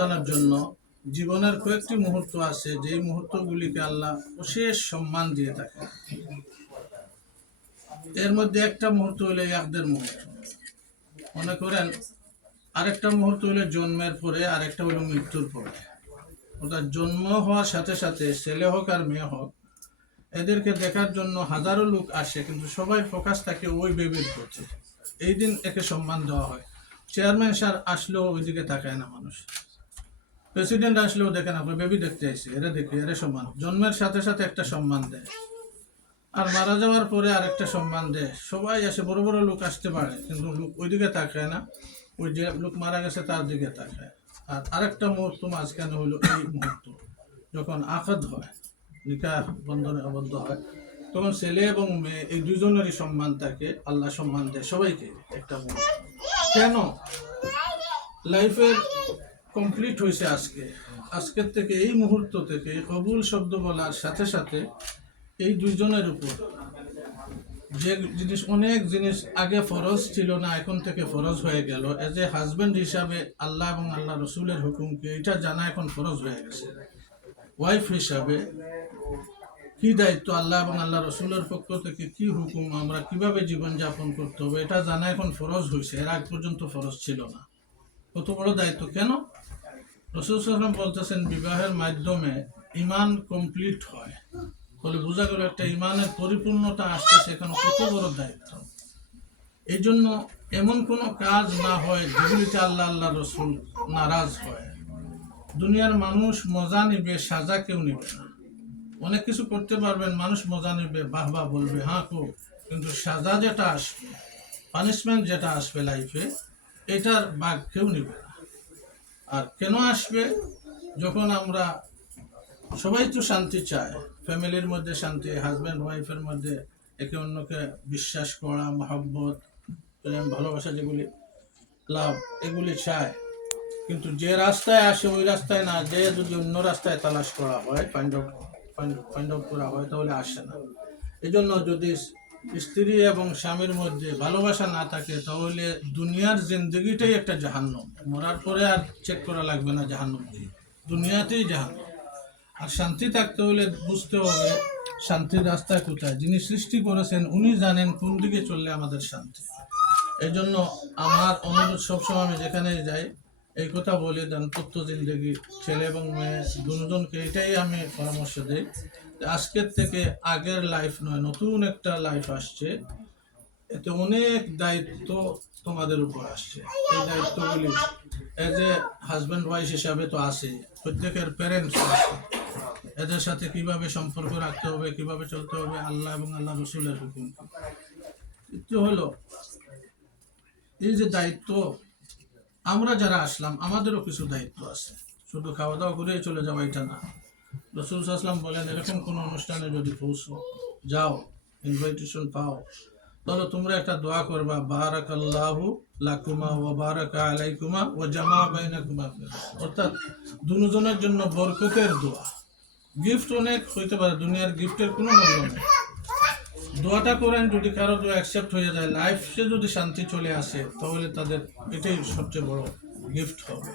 সন্তানের জন্য জীবনের কয়েকটি মুহূর্ত আছে, যেই মুহূর্তগুলিকে আল্লাহ অশেষ সম্মান দিয়ে থাকে। এর মধ্যে একটা মুহূর্ত হলো ইয়াকদের মুহূর্ত। মনে করেন আরেকটা মুহূর্ত হলো জন্মের পরে, আরেকটা হলো মৃত্যুর পরে। অর্থাৎ জন্ম হওয়ার সাথে সাথে ছেলে হোক আর মেয়ে হোক, এদেরকে দেখার জন্য হাজারো লোক আসে, কিন্তু সবাই ফোকাস থাকে ওই বেবির প্রতি। এই দিন একে সম্মান দেওয়া হয়। চেয়ারম্যান স্যার আসলেও ওইদিকে তাকায় না মানুষ, প্রেসিডেন্ট আসলেও দেখে না, বেবি দেখতে আসছে, এরা দেখে, এরা সম্মান। জন্মের সাথে সাথে একটা সম্মান দেয়, আর মারা যাওয়ার পরে আরেকটা সম্মান দেয়। সবাই আসে, বড় বড় লোক আসতে পারে, কিন্তু লোক ওইদিকে তাকায় না, ওই যে লোক মারা গেছে তার দিকে তাকায়। আর আরেকটা মুহূর্ত মাঝখানে হলো এই মুহূর্ত, যখন আকাদ হয়, নিকাহ বন্ধনে আবদ্ধ হয়, তখন ছেলে এবং মেয়ে এই দুজনেরই সম্মান থাকে, আল্লাহ সম্মান দেয় সবাইকে। একটা মুহূর্ত কেন লাইফের কমপ্লিট হয়েছে আজকের থেকে, এই মুহূর্ত থেকে কবুল শব্দ বলার সাথে সাথে এই দুইজনের উপর যে জিনিস, অনেক জিনিস আগে ফরজ ছিল না, এখন থেকে ফরজ হয়ে গেল। এজ এ হাজব্যান্ড হিসাবে আল্লাহ এবং আল্লাহ রসুলের হুকুমকে এটা জানা এখন ফরজ হয়ে গেছে। ওয়াইফ হিসাবে কি দায়িত্ব, আল্লাহ এবং আল্লাহ রসুলের পক্ষ থেকে কি হুকুম, আমরা কিভাবে জীবনযাপন করতে হবে, এটা জানা এখন ফরজ হয়েছে। এর আগ পর্যন্ত ফরজ ছিল না। কত বড় দায়িত্ব! কেন? রাসূল সাল্লাল্লাহু আলাইহি ওয়াসাল্লাম বলতেছেন বিবাহের মাধ্যমে ঈমান কমপ্লিট হয়। বলে বোঝা গেল একটা ঈমানের পরিপূর্ণতা আসছে, সেখানে কত বড় দায়িত্ব। এই জন্য এমন কোনো কাজ না হয় যেগুলিতে আল্লাহ আল্লাহ রসুল নারাজ হয়। দুনিয়ার মানুষ মজা নিবে, সাজা কেউ নিবে না। অনেক কিছু করতে পারবেন, মানুষ মজা নিবে, বাহ বাহ বলবে, হ্যাঁ কো, কিন্তু সাজা যেটা আসবে, পানিশমেন্ট যেটা আসবে লাইফে, এটার ভাগ কেউ নিবে না। আর কেন আসবে? যখন আমরা সবাই তো শান্তি চায়, ফ্যামিলির মধ্যে শান্তি, হাজব্যান্ড ওয়াইফের মধ্যে একে অন্যকে বিশ্বাস করা, মহব্বত, প্রেম, ভালোবাসা, যেগুলি লাভ, এগুলি চায়। কিন্তু যে রাস্তায় আসে ওই রাস্তায় না, যে যদি অন্য রাস্তায় তালাশ করা হয়, ফাইন্ড আউট করা হয়, তাহলে আসে না। এই জন্য যদি স্ত্রী এবং স্বামীর মধ্যে ভালোবাসা না থাকে, তাহলে দুনিয়ার জিন্দগিটাই একটা জাহান্নাম। মরার পরে আর চেক করা লাগবে না জাহান্নাম কি, দুনিয়াতেই জাহান্নাম। আর শান্তি থাকতে হলে বুঝতে হবে শান্তির রাস্তায় কোথায়। যিনি সৃষ্টি করেছেন উনি জানেন কোন দিকে চললে আমাদের শান্তি। এই জন্য আমার অনুরোধ, সবসময় আমি যেখানে যাই এই কথা বলি, দাম্পত্য জিন্দগি, ছেলে এবং মেয়ে দুজনকে এটাই আমি পরামর্শ দিই। আজকের থেকে আগের লাইফ নয়, নতুন একটা লাইফ আসছে, এতে অনেক দায়িত্ব তোমাদের উপর আসছে। এই দায়িত্বগুলি এজ এ হাজব্যান্ড ওয়াইফ হিসাবে তো আসে, প্রত্যেকের প্যারেন্টস আছে, এদের সাথে কিভাবে সম্পর্ক রাখতে হবে, কিভাবে চলতে হবে, আল্লাহ এবং আল্লাহ রসুলের হুকুম। একটু হলো এই যে দায়িত্ব, আমরা যারা আসলাম আমাদেরও কিছু দায়িত্ব আছে। শুধু খাওয়া দাওয়া করে চলে যাওয়া এটা না। রাসূল সাল্লাল্লাহু আলাইহি ওয়াসাল্লাম বলেন, এরকম কোনো অনুষ্ঠানে যদি পৌঁছো যাও, ইনভাইটেশন পাও, তাহলে তোমরা একটা দোয়া করবা, বারাকাল্লাহু লাকুমা ওয়া বারাকা আলাইকুমা ওয়া জামা বাইনাকুমা। অর্থাৎ দুজনের জন্য বরকতের দোয়া। গিফট অনেক হইতে পারে, দুনিয়ার গিফটের কোনো মূল্য নেই। দোয়াটা করেন, যদি কারো দোয়া অ্যাকসেপ্ট হয়ে যায়, লাইফে যদি শান্তি চলে আসে, তাহলে তাদের এটাই সবচেয়ে বড় গিফট হবে।